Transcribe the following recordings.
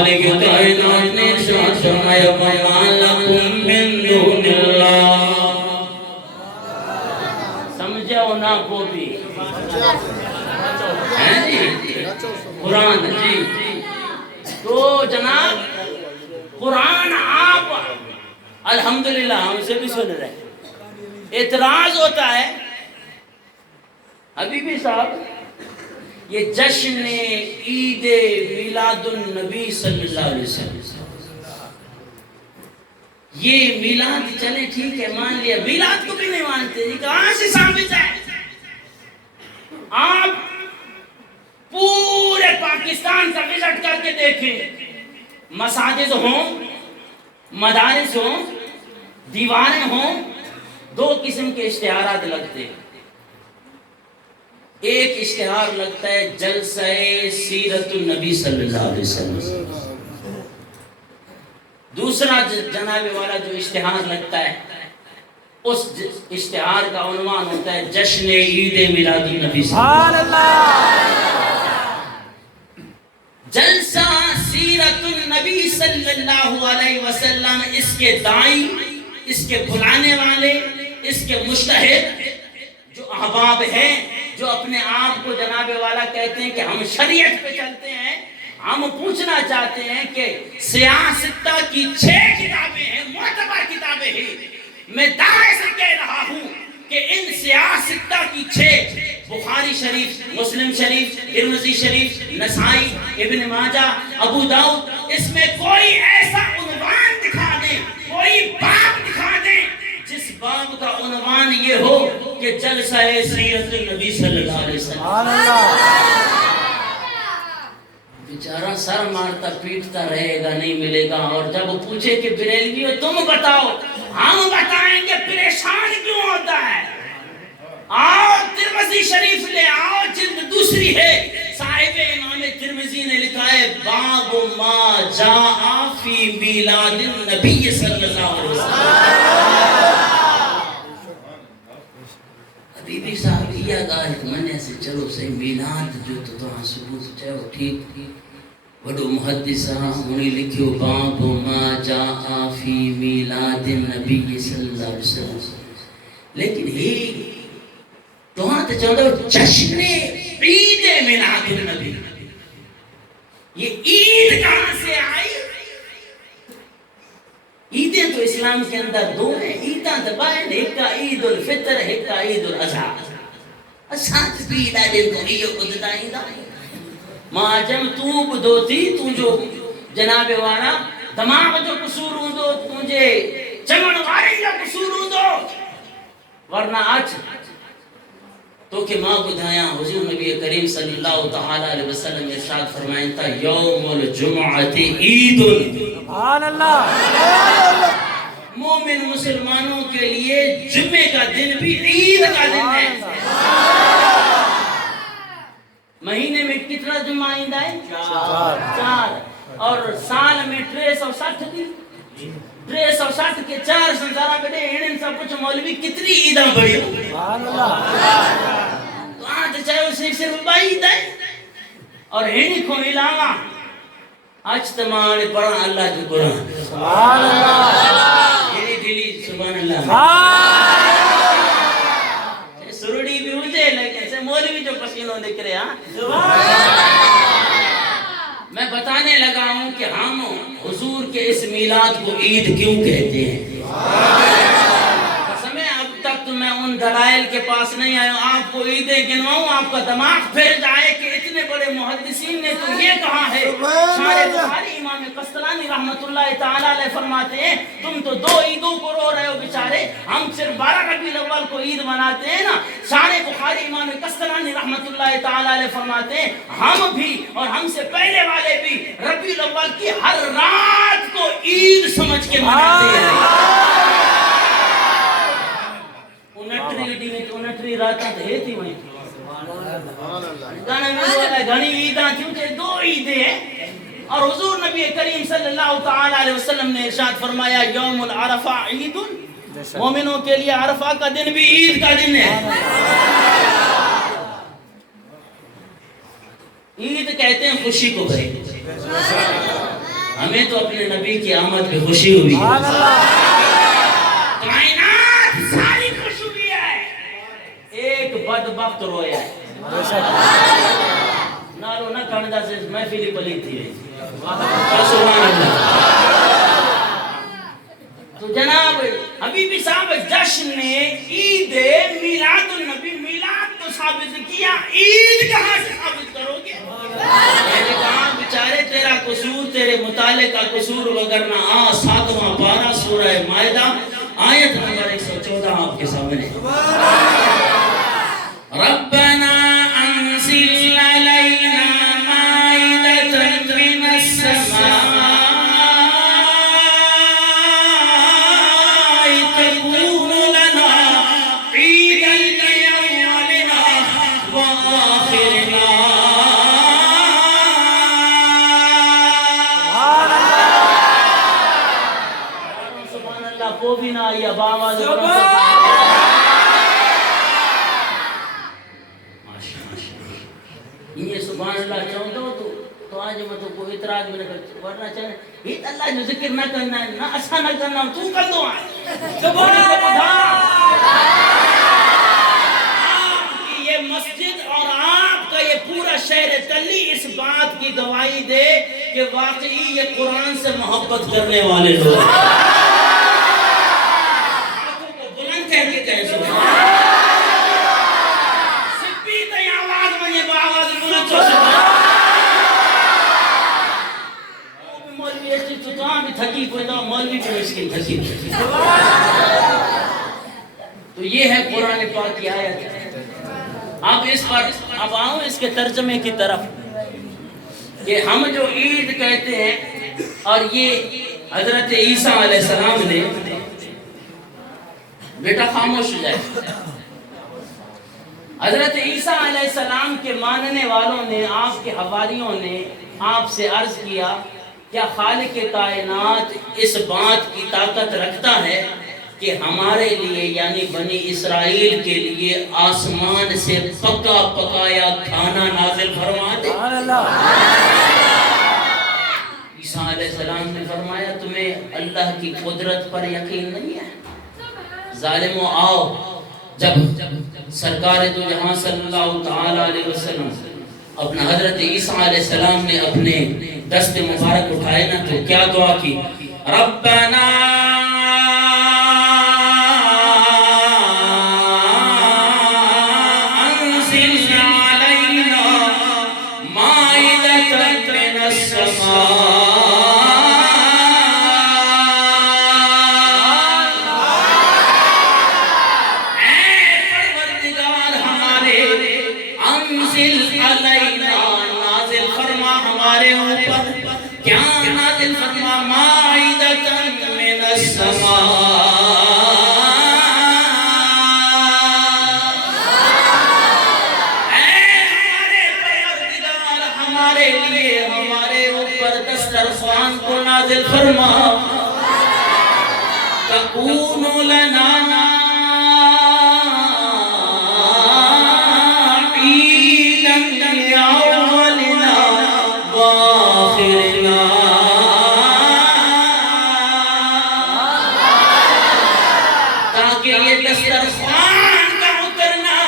خالق کائنات نے ارشاد فرمایا وما لکم من دون اللہ. سمجھو نا کو بھی ہیں جی قرآن جی. تو جناب قرآن آپ الحمدللہ ہم سے بھی سن رہے ہیں. اعتراض ہوتا ہے حبیبی صاحب یہ جشن عید میلاد النبی صلی اللہ علیہ وسلم یہ میلاد چلے ٹھیک ہے مان لیا. میلاد کو بھی نہیں مانتے یہ کہاں سے ثابت ہے؟ آپ پورے پاکستان کا وزٹ کر کے دیکھیں. مساجد ہوں مدارس ہوں دیواریں ہوں دو قسم کے اشتہارات لگتے ہیں. ایک اشتہار لگتا ہے جلسہ سیرت النبی صلی اللہ علیہ وسلم. دوسرا جناب والا جو اشتہار لگتا ہے اس اشتہار کا عنوان ہوتا ہے جشن عید میلاد النبی صلی اللہ علیہ وسلم. جلسہ سیرت النبی صلی اللہ علیہ وسلم اس کے داعی اس کے بلانے والے اس کے مشتہد جو احباب ہیں جو اپنے آپ کو جناب والا کہتے ہیں کہ ہم شریعت پہ چلتے ہیں. ہم پوچھنا چاہتے ہیں کہ سیاستہ کی 6 کتابیں ہیں معتبر کتابیں ہیں. میں دعوے سے کہہ رہا ہوں کہ ان سیاستہ کی 6 بخاری شریف مسلم شریف ترمذی شریف نسائی ابن ماجہ ابو داؤد اس میں کوئی ایسا عنوان دکھا دیں کوئی باب دکھا دیں جس باب کا عنوان یہ ہو کہ جلسہ سیرت النبی صلی اللہ علیہ وسلم. بیچارہ سر مارتا پیٹتا رہے گا نہیں ملے گا. اور جب پوچھے کہ بریلوی ہو تم بتاؤ ہم بتائیں کہ پریشان کیوں ہوتا ہے. آؤ ترمذی شریف لے آؤ جلد دوسری ہے صاحب امام ترمذی نے لکھا ہے باب ما جاء فی میلاد النبی صلی اللہ علیہ وسلم. حبیبی صاحب یہ گاہ منع سے چلو صحیح میلاد جو تو تہاں ثبوت چاہو ٹھیک وڈو محدث انہیں لکھیو باب ما جاء فی میلاد النبی صلی اللہ علیہ وسلم. لیکن ہی تہاں تے چاہو جشن عید میلاد النبی یہ عید کہاں سے آئی؟ عیدیں تو اسلام کے اندر 2 ہیں. عیداں دبائیں ایک کا عید الفطر ایک کا عید الاضحیٰ. ساتھ بھی دادن کو یہ خود دائیں دا ماجم تو بدوتی تو جو جناب والا دماغ جو قصور ہوں دو تجھے چمن واری جو قصور ہوں دو ورنہ آج تو کہ ماں بدھایا حضور نبی کریم صلی اللہ تعالی علیہ وسلم ارشاد فرمائیں تھا یوم الجمعۃ عید. سبحان اللہ. مومن مسلمانوں کے لیے جمعے کا دن بھی عید کا دن ہے. مہینے میں کتنا جمعہ آئندہ ہے؟ 4. اور سال میں 360 دن 360 کے 4 سنزارہ بیٹے ان سب کچھ مولوی کتنی عیداں بڑی ہو. سبحان اللہ. تو آج چاہے اسے صرف 22 عید ہے اور ہنی کو علاوہ اجتماع پڑھا اللہ جو قرآن. سبحان اللہ. یہ دلی سبحان اللہ. سرڑی بھی ہوجے لیکن سے مولوی جو پسینوں دکھ رہے ہاں. میں بتانے لگا ہوں کہ ہم حضور کے اس میلاد کو عید کیوں کہتے ہیں. قسم ہے اب تک تو میں ان دلائل کے پاس نہیں آیا ہوں. آپ کو عیدیں گنواؤں آپ کا دماغ پھر جائے کہ اتنے بڑے محدثین نے تو یہ کہا ہے. شارح بخاری امام قسطلانی رحمت اللہ تعالی علیہ فرماتے ہیں تم تو 2 عیدوں کو رو رہے ہو بیچارے ہم صرف 12 ربیع الاول کو عید مناتے ہیں نا. شارح بخاری امام قسطلانی رحمت اللہ تعالی علیہ فرماتے ہیں ہم بھی اور ہم سے پہلے والے بھی ربیع الاول کی ہر رات کو عید سمجھ کے مناتے ہیں. 29 راتاں تو ہے تھی وہیں گانا میں بولا ہے گھنی عیداں کیونکہ 2 عیدیں ہیں. اور حضور نبی کریم صلی اللہ تعالی علیہ وسلم نے ارشاد فرمایا یوم العرفہ عید. مومنوں کے لیے عرفہ کا دن بھی عید کا دن ہے. عید کہتے ہیں خوشی کو بھائی. ہمیں تو اپنے نبی کی آمد پہ خوشی ہوئی ہے. کائنات ساری خوش ہوئی ہے, ایک بدبخت رویا ہے. نالو نہ کھڑا سے محفلی پلی تھی رہی. سبحان اللہ. تو جناب حبیبی صاحب جشن عید میلاد النبی, میلاد تو ثابت کیا, عید کہاں سے ثابت کرو گے؟ میں نے کہا بیچارے تیرا قصور تیرے مطالعے کا قصور وگرنہ 7واں پارہ سورہ مائدہ آیت نمبر 114 آپ کے سامنے. ربنا انزل علینا مائدۃ من السماء تکون لنا عیدا لیولنا وآخرنا. سبحان اللہ. کو بھی نہ آئی اب آواز یہ سبحان اللہ چاہتا ہوں تو آج میں تو کوئی اعتراض میں نے ورنہ چاہے یہ اللہ جو ذکر نہ کرنا ہے نہ اچھا نہ کرنا تو کر دو. سبحان اللہ. یہ مسجد اور آپ کا یہ پورا شہر تلی اس بات کی گواہی دے کہ واقعی یہ قرآن سے محبت کرنے والے لوگ بلند کہہ کے کہیں سبحان اللہ. تھکی پیدا مولوی کو مسکین تھکی. تو یہ ہے قرآن پاک کی آیت. اب اس پر اب آؤں اس کے ترجمے کی طرف کہ ہم جو عید کہتے ہیں اور یہ حضرت عیسیٰ علیہ السلام نے, بیٹا خاموش ہو جائے, حضرت عیسیٰ علیہ السلام کے ماننے والوں نے, آپ کے حواریوں نے آپ سے عرض کیا کیا خالق کائنات اس بات کی طاقت رکھتا ہے کہ ہمارے لیے یعنی بنی اسرائیل کے لیے آسمان سے پکا پکایا کھانا نازل فرما دے؟ عیسیٰ علیہ السلام نے فرمایا تمہیں اللہ کی قدرت پر یقین نہیں ہے؟ ظالمو آؤ, جب سرکار دو جہاں صلی اللہ تعالی علیہ وسلم اپنا حضرت عیسیٰ علیہ السلام نے اپنے دست مبارک اٹھائے نا تو کیا دعا کی؟ ربنا انزل علینا مائدۃ من السماء. کیا نازل فرما مائدۃ من السماء. اے ہمارے پروردگار ہمارے لیے ہمارے اوپر دسترخوان کو نازل فرما. تکون لنا عیدا لیولنا وآخرنا. تاکہ یہ دسترخوان کا اترنا,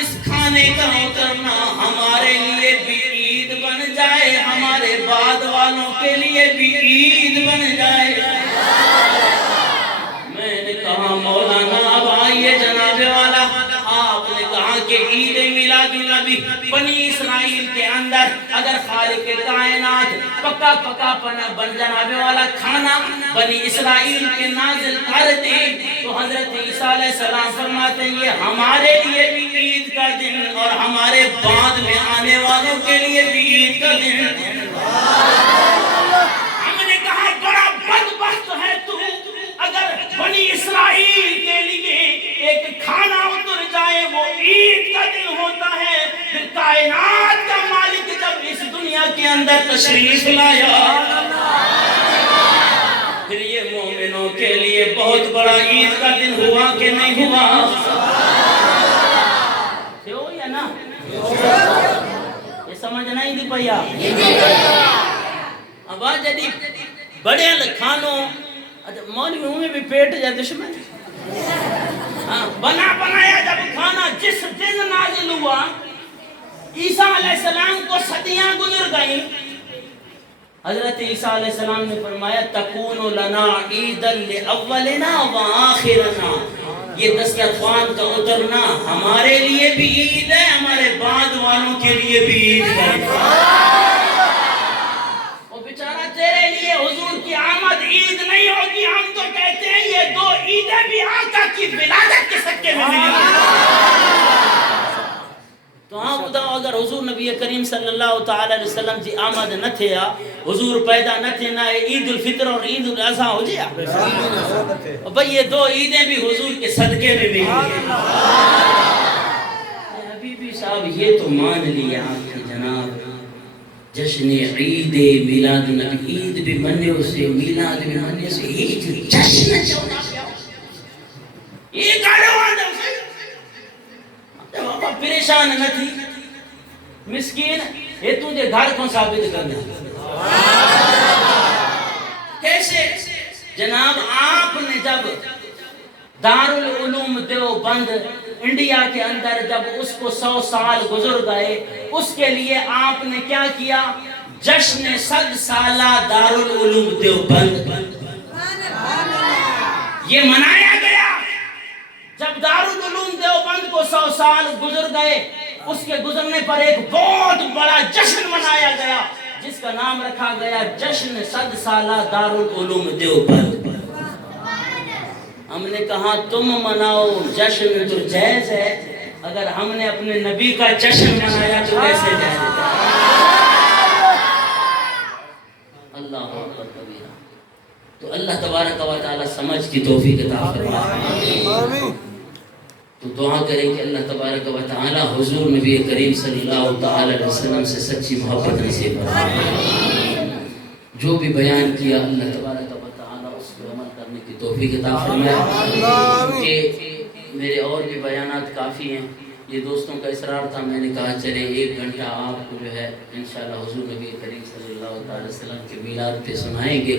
اس کھانے کا اترنا ہمارے لیے بھی عید بن جائے, ہمارے بعد والوں کے لیے بھی عید بن جائے. میں نے کہا مولانا اب آئیے جناب والا, آپ نے کہا کہ عید میلاد النبی بنی اسرائیل کے اندر اگر خالق کائنات پکا پکا بن جناب والا کھانا بنی اسرائیل کے نازل کر دے تو حضرت عیسیٰ علیہ السلام فرماتے ہیں یہ ہمارے لیے بھی عید کا دن اور ہمارے بعد میں آنے والوں کے لیے بھی عید کا دن. ہم نے کہا بڑا بدبخت ہے تو اگر بنی اسرائیل کے لیے ایک کھانا اتر جائے وہ عید کا دن ہوتا ہے, پھر کائنات کا مالک جب اس دنیا کے اندر تشریف لایا پھر یہ مومنوں کے لیے بہت بڑا عید کا دن ہوا کہ نہیں ہوا؟ ہو یا نا؟ یہ سمجھ نہیں دی پیا. ابا جدی بڑے کھانوں مولویوں میں بھی پیٹ جا دشمن بنا بنایا جب کھانا جس دن نازل ہوا عیسیٰ علیہ السلام کو صدیاں گزر گئیں. حضرت عیسیٰ علیہ السلام نے فرمایا تکون لنا عیدا لاولنا وآخرنا، یہ دسترخوان کا اترنا ہمارے لیے بھی عید ہے، ہمارے بعد والوں کے لیے بھی عید ہے. وہ بیچارہ تیرے لیے حضور کی آمد عید نہیں ہوگی، ہم تو کہتے ہیں یہ دو عیدیں بھی آقا کی ولادت کے صدقے میں ملی. تو ہاں خدا اگر حضور نبی کریم صلی اللہ تعالی علیہ وسلم جی آمد نہ تھے حضور پیدا نہ تھے نہ عید الفطر اور عید الاضحیٰ ہو جیا بھئی یہ دو عیدیں بھی حضور کے صدقے میں ملی ہیں. حبیبی صاحب یہ تو مان لیا آپ کی جناب جشن عید میلاد نبی، عید بھی مننے سے میلاد بھی مننے سے عید جشن چونا پیا یہ کاروان دے بابا پریشان نہ تھی مسکین یہ تجھے گھر کو ثابت کرنا کیسے جناب آپ نے جب دارالعلوم دیوبند انڈیا کے اندر جب اس کو 100 سال گزر گئے اس کے لیے آپ نے کیا کیا جشن 100 سالہ دارالعلوم دیوبند یہ منایا گیا. جب دارالعلوم دیوبند کو 100 سال گزر گئے اس کے گزرنے پر ایک بہت بڑا جشن منایا گیا جس کا نام رکھا گیا جشن 100 سالہ دارالعلوم دیوبند. ہم نے کہا تم مناؤ جشن تو جائز ہے، اگر ہم نے اپنے نبی کا جشن منایا تو کیسے جائز ہے؟ اللہ اکبر کبیرہ. تو اللہ تبارک و تعالی سمجھ کی توفیق عطا فرمائے. تو دعا کریں کہ اللہ تبارک و تعالی حضور نبی کریم صلی اللہ تعالی علیہ وسلم سے سچی محبت نصیب فرمائے. جو بھی بیان کیا اللہ تبارک و تعالی اس پر عمل کرنے کی توفیق عطا فرمائے. کہ میرے اور بھی بیانات کافی ہیں، یہ دوستوں کا اصرار تھا، میں نے کہا چلے 1 گھنٹہ آپ کو جو ہے انشاءاللہ حضور نبی کریم صلی اللہ تعالی علیہ وسلم کے میلاد پہ سنائیں گے.